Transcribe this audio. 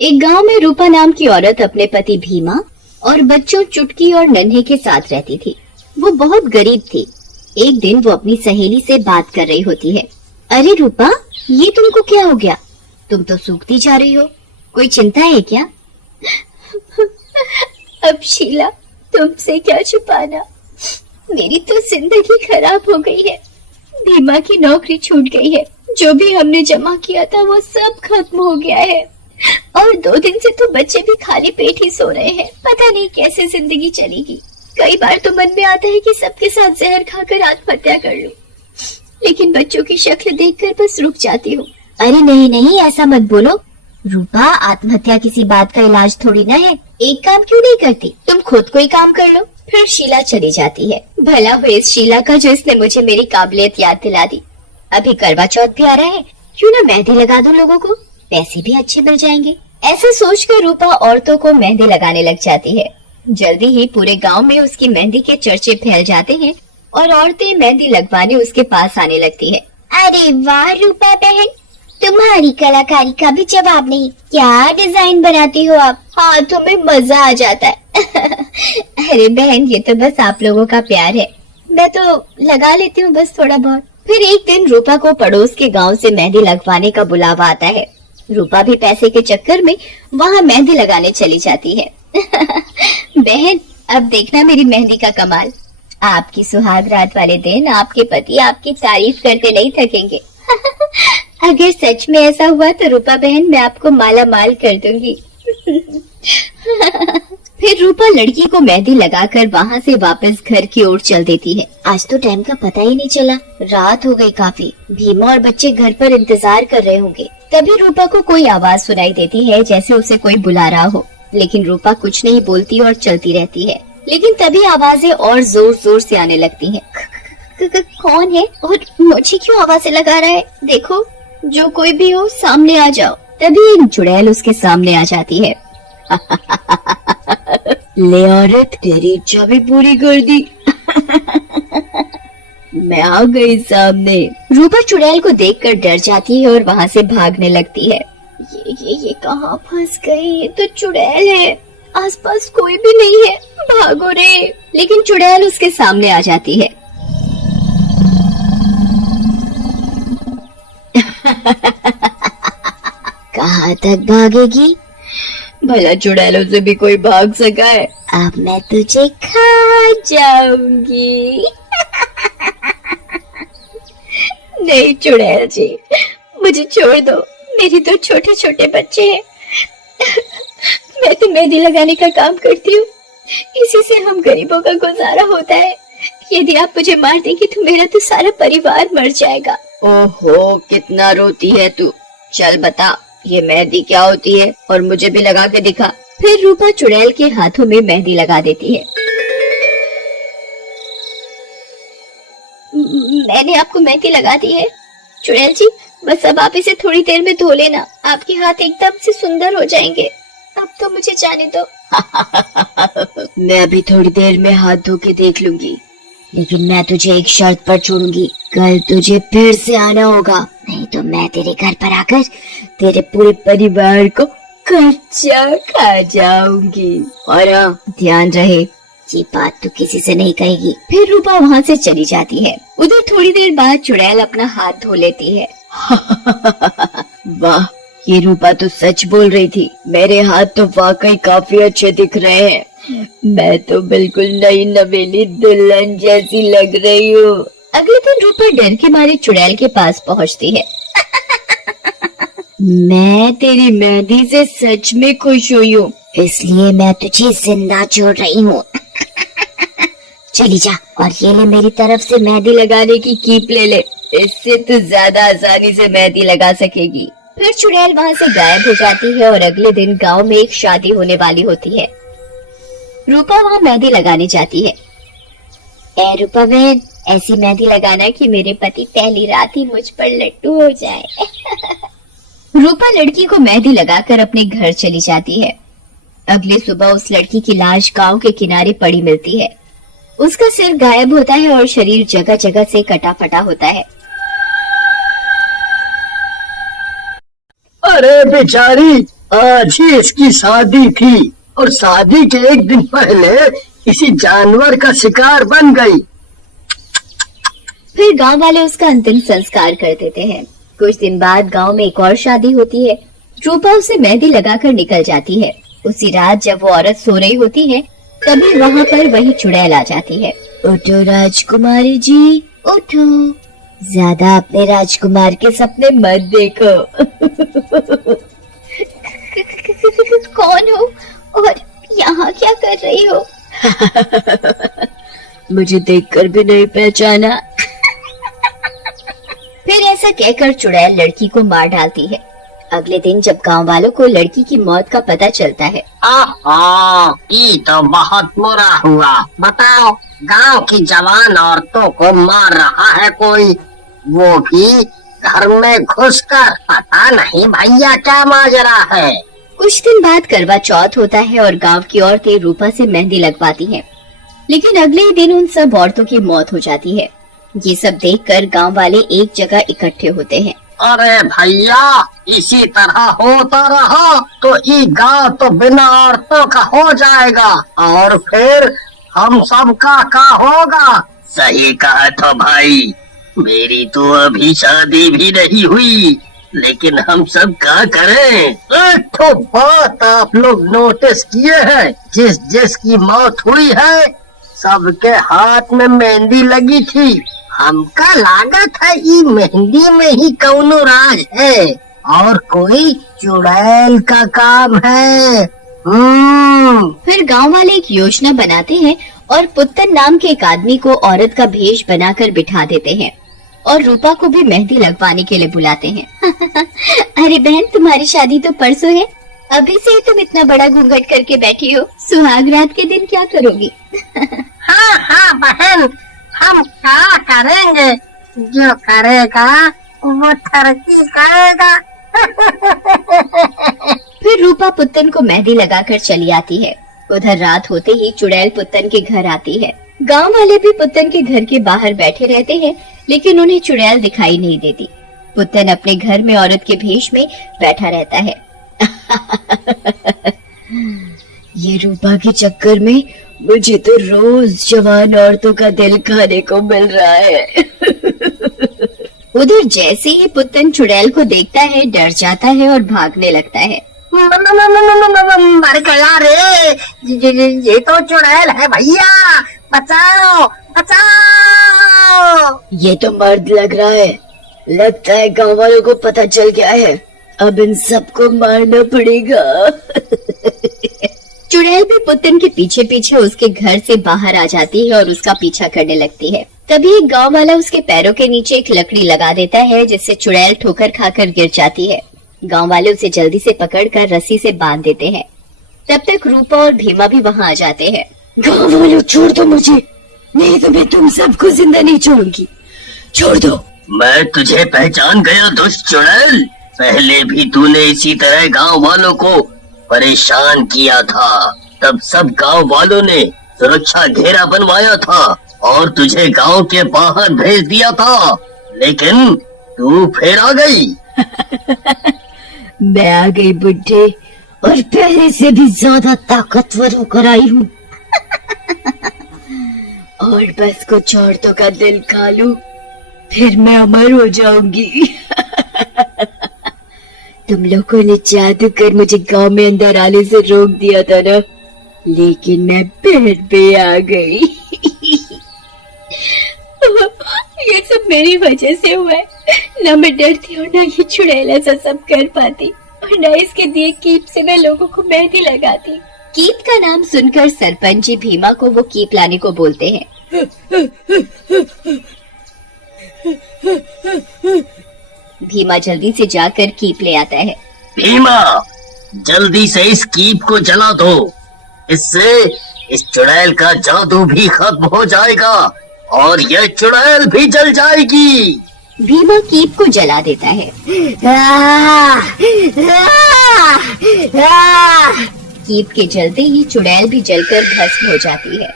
एक गांव में रूपा नाम की औरत अपने पति भीमा और बच्चों चुटकी और नन्हे के साथ रहती थी। वो बहुत गरीब थी। एक दिन वो अपनी सहेली से बात कर रही होती है। अरे रूपा, ये तुमको क्या हो गया? तुम तो सूखती जा रही हो, कोई चिंता है क्या? अब शीला, तुमसे क्या छुपाना, मेरी तो जिंदगी खराब हो गई है। भीमा की नौकरी छूट गई है, जो भी हमने जमा किया था वो सब खत्म हो गया है और 2 दिन से तो बच्चे भी खाली पेट ही सो रहे हैं। पता नहीं कैसे जिंदगी चलेगी। कई बार तो मन में आता है कि सबके साथ जहर खाकर आत्महत्या कर लूं, लेकिन बच्चों की शक्ल देखकर बस रुक जाती हूँ। अरे नहीं नहीं, ऐसा मत बोलो रूपा, आत्महत्या किसी बात का इलाज थोड़ी ना है। एक काम क्यों नहीं करती, तुम खुद कोई काम कर लो। फिर शीला चली जाती है। भला हुए इस शीला का जो इसने मुझे मेरी काबिलियत याद दिला दी। अभी करवा चौथ भी आ रहा है, क्यों ना मेहंदी लगा दो लोगों को, पैसे भी अच्छे मिल जाएंगे। ऐसा सोचकर रूपा औरतों को मेहंदी लगाने लग जाती है। जल्दी ही पूरे गांव में उसकी मेहंदी के चर्चे फैल जाते हैं और औरतें मेहंदी लगवाने उसके पास आने लगती है। अरे वाह रूपा बहन, तुम्हारी कलाकारी का भी जवाब नहीं। क्या डिजाइन बनाती हो आप, हाथों में मजा आ जाता है। अरे बहन, ये तो बस आप लोगों का प्यार है, मैं तो लगा लेती हूँ बस थोड़ा बहुत। फिर एक दिन रूपा को पड़ोस के गांव से मेहंदी लगवाने का बुलावा आता है। रूपा भी पैसे के चक्कर में वहाँ मेहंदी लगाने चली जाती है। बहन, अब देखना मेरी मेहंदी का कमाल। आपकी सुहाग रात वाले दिन आपके पति आपकी तारीफ करते नहीं थकेंगे। अगर सच में ऐसा हुआ तो रूपा बहन, मैं आपको माला माल कर दूंगी। फिर रूपा लड़की को मेहंदी लगाकर वहाँ से वापस घर की ओर चल देती है। आज तो टाइम का पता ही नहीं चला, रात हो गई काफी। भीमा और बच्चे घर पर इंतजार कर रहे होंगे। तभी रूपा को कोई आवाज सुनाई देती है, जैसे उसे कोई बुला रहा हो। लेकिन रूपा कुछ नहीं बोलती और चलती रहती है। लेकिन तभी आवाजें और जोर जोर से आने लगती हैं। कौन है और मुझे क्यों आवाजें लगा रहा है? देखो, जो कोई भी हो सामने आ जाओ। तभी एक चुड़ैल उसके सामने आ जाती है। ले औरत, तेरी इच्छा भी पूरी कर दी। मैं आ गई सामने। रूपा चुड़ैल को देखकर डर जाती है और वहाँ से भागने लगती है। ये कहाँ फंस गई? ये तो चुड़ैल है, आसपास कोई भी नहीं है, भागो रे। लेकिन चुड़ैल उसके सामने आ जाती है। कहाँ तक भागेगी? भला चुड़ैलों से भी कोई भाग सका है? अब मैं तुझे खा जाऊंगी। नहीं चुड़ैल जी, मुझे छोड़ दो, मेरी तो छोटे छोटे बच्चे हैं। मैं तो मेहंदी लगाने का काम करती हूँ, इसी से हम गरीबों का गुजारा होता है। यदि आप मुझे मार देंगे तो मेरा तो सारा परिवार मर जाएगा। ओहो, कितना रोती है तू। चल बता, ये मेहंदी क्या होती है और मुझे भी लगा के दिखा। फिर रूपा चुड़ैल के हाथों में मेहंदी लगा देती है। मैंने आपको मेहंदी लगा दी है चुड़ैल जी, बस अब आप इसे थोड़ी देर में धो लेना, आपके हाथ एकदम से सुंदर हो जाएंगे। अब तो मुझे जाने दो। मैं अभी थोड़ी देर में हाथ धो के देख लूंगी, लेकिन मैं तुझे एक शर्त पर छोड़ूंगी। कल तुझे फिर से आना होगा, नहीं तो मैं तेरे घर पर आकर तेरे पूरे परिवार को कच्चा खा जाऊंगी। और हाँ, ध्यान रहे, ये बात तू किसी से नहीं कहेगी। फिर रूपा वहाँ से चली जाती है। उधर थोड़ी देर बाद चुड़ैल अपना हाथ धो लेती है। वाह, ये रूपा तो सच बोल रही थी। मेरे हाथ तो वाकई काफी अच्छे दिख रहे हैं। मैं तो बिल्कुल नई नवेली दुल्हन जैसी लग रही हूँ। अगले दिन रूपा डर के मारे चुड़ैल के पास पहुँचती है। मैं तेरी मेहंदी से सच में खुश हुई हूँ, इसलिए मैं तुझे जिंदा छोड़ रही हूँ। चली जा और ये ले मेरी तरफ से मेहंदी लगाने की कीप ले ले, इससे तू ज्यादा आसानी से मेहंदी लगा सकेगी। फिर चुड़ैल वहाँ से गायब हो जाती है और अगले दिन गांव में एक शादी होने वाली होती है। रूपा वहाँ मेहंदी लगाने जाती है। ए रूपा बहन, ऐसी मेहंदी लगाना कि मेरे पति पहली रात ही मुझ पर लट्टू हो जाए। रूपा लड़की को मेहंदी लगाकर अपने घर चली जाती है। अगले सुबह उस लड़की की लाश गांव के किनारे पड़ी मिलती है। उसका सिर गायब होता है और शरीर जगह जगह से कटा फटा होता है। अरे बेचारी, आज ही इसकी शादी थी और शादी के एक दिन पहले किसी जानवर का शिकार बन गई। फिर गांव वाले उसका अंतिम संस्कार कर देते हैं। कुछ दिन बाद गांव में एक और शादी होती है। रूपा उसे मेहंदी लगाकर निकल जाती है। उसी रात जब वो औरत सो रही होती है तभी वहाँ पर वही चुड़ैल आ जाती है। उठो राजकुमारी जी, उठो, ज्यादा अपने राजकुमार के सपने मत देखो। कौन हो और यहाँ क्या कर रही हो? मुझे देखकर भी नहीं पहचाना। फिर ऐसा कहकर चुड़ैल लड़की को मार डालती है। अगले दिन जब गांव वालों को लड़की की मौत का पता चलता है, आहा, ये तो बहुत बुरा हुआ। बताओ, गांव की जवान औरतों को मार रहा है कोई, वो भी घर में घुसकर। पता नहीं भैया क्या माजरा है। कुछ दिन बाद करवा चौथ होता है और गांव की औरतें रूपा से मेहंदी लगवाती हैं। लेकिन अगले ही दिन उन सब औरतों की मौत हो जाती है। ये सब देखकर गांव वाले एक जगह इकट्ठे होते हैं। अरे भैया, इसी तरह होता रहा तो ये गांव तो बिना औरतों का हो जाएगा और फिर हम सब का होगा। सही कहा तो भाई, मेरी तो अभी शादी भी नहीं हुई, लेकिन हम सब क्या करें। एक तो बात आप लोग नोटिस किए हैं, जिस की मौत हुई है सबके हाथ में मेहंदी लगी थी। हमका लागत है ये मेहंदी में ही कौनो राज है और कोई चुड़ैल का काम है। फिर गांव वाले एक योजना बनाते हैं और पुत्तन नाम के एक आदमी को औरत का भेष बनाकर बिठा देते हैं और रूपा को भी मेहंदी लगवाने के लिए बुलाते हैं। अरे बहन, तुम्हारी शादी तो परसों है, अभी से ही तुम इतना बड़ा घूंघट करके बैठी हो, सुहाग रात के दिन क्या करोगी? हाँ बहन, हम क्या करेंगे, जो करेगा वो तरक्की करेगा। फिर रूपा पुत्तन को मेहंदी लगाकर चली आती है। उधर रात होते ही चुड़ैल पुत्तन के घर आती है। गांव वाले भी पुत्तन के घर के बाहर बैठे रहते हैं, लेकिन उन्हें चुड़ैल दिखाई नहीं देती। पुत्तन अपने घर में औरत के भेष में बैठा रहता है। ये रूपा के चक्कर में मुझे तो रोज जवान औरतों का दिल खाने को मिल रहा है। उधर जैसे ही पुत्तन चुड़ैल को देखता है, डर जाता है और भागने लगता है। मर गया रे, ये तो चुड़ैल है भैया, बचाओ बचाओ। ये तो मर्द लग रहा है, लगता है गांव वालों को पता चल गया है, अब इन सबको मारना पड़ेगा। चुड़ैल भी पुत्तन के पीछे पीछे उसके घर से बाहर आ जाती है और उसका पीछा करने लगती है। तभी एक गांव वाला उसके पैरों के नीचे एक लकड़ी लगा देता है, जिससे चुड़ैल ठोकर खाकर गिर जाती है। गांव वाले उसे जल्दी से पकड़कर रस्सी से बांध देते हैं। तब तक रूपा और भीमा भी वहां आ जाते हैं। गांव वालों, छोड़ दो मुझे, नहीं तो मैं तुम सबको जिंदा नहीं छोड़ूंगी, छोड़ दो। मैं तुझे पहचान गया दुष्ट चुड़ैल, पहले भी तूने इसी तरह गांव वालों को परेशान किया था। तब सब गांव वालों ने सुरक्षा घेरा बनवाया था और तुझे गांव के बाहर भेज दिया था, लेकिन तू फिर आ गई। मैं आ गई बुड्ढे, और पहले से भी ज्यादा ताकतवर होकर आई हूँ। और बस कुछ औरतों का दिल खा लूं, फिर मैं अमर हो जाऊंगी। तुम लोगों ने जादू कर मुझे गांव में अंदर आने से रोक दिया था ना, लेकिन मैं फिर भी आ गई। ये सब मेरी वजह से हुआ है, न मैं डरती हूँ, न ये चुड़ैल ऐसा सब कर पाती, और न इसके दिए कीप से मैं लोगों को मेहंदी लगाती। कीप का नाम सुनकर सरपंच जी भीमा को वो कीप लाने को बोलते हैं। भीमा जल्दी से जाकर कीप ले आता है। भीमा, जल्दी से इस कीप को जला दो, इससे इस चुड़ैल का जादू भी खत्म हो जाएगा और यह चुड़ैल भी जल जाएगी। भीमा कीप को जला देता है। कीप के जलते ही चुड़ैल भी जलकर भस्म हो जाती है।